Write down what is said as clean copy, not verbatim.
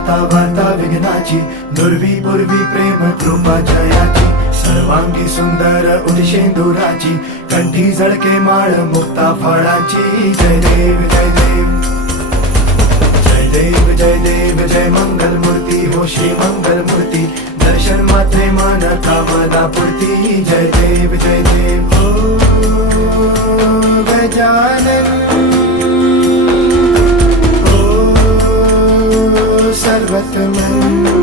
वार्ता वार्ता विघ्नाची, दुर्वी पूर्वी प्रेम कृपा जयाची, सर्वांगी सुंदर उदिशेंदुराची, कंठी झळके माळ मुक्ता फळाची. जय देव जय देव जय देव जय देव जय मंगल मूर्ती हो श्री मंगल मूर्ती, दर्शन मात्रे मन कामना पूर्ती. जय देव हो गजानन सर्वतमन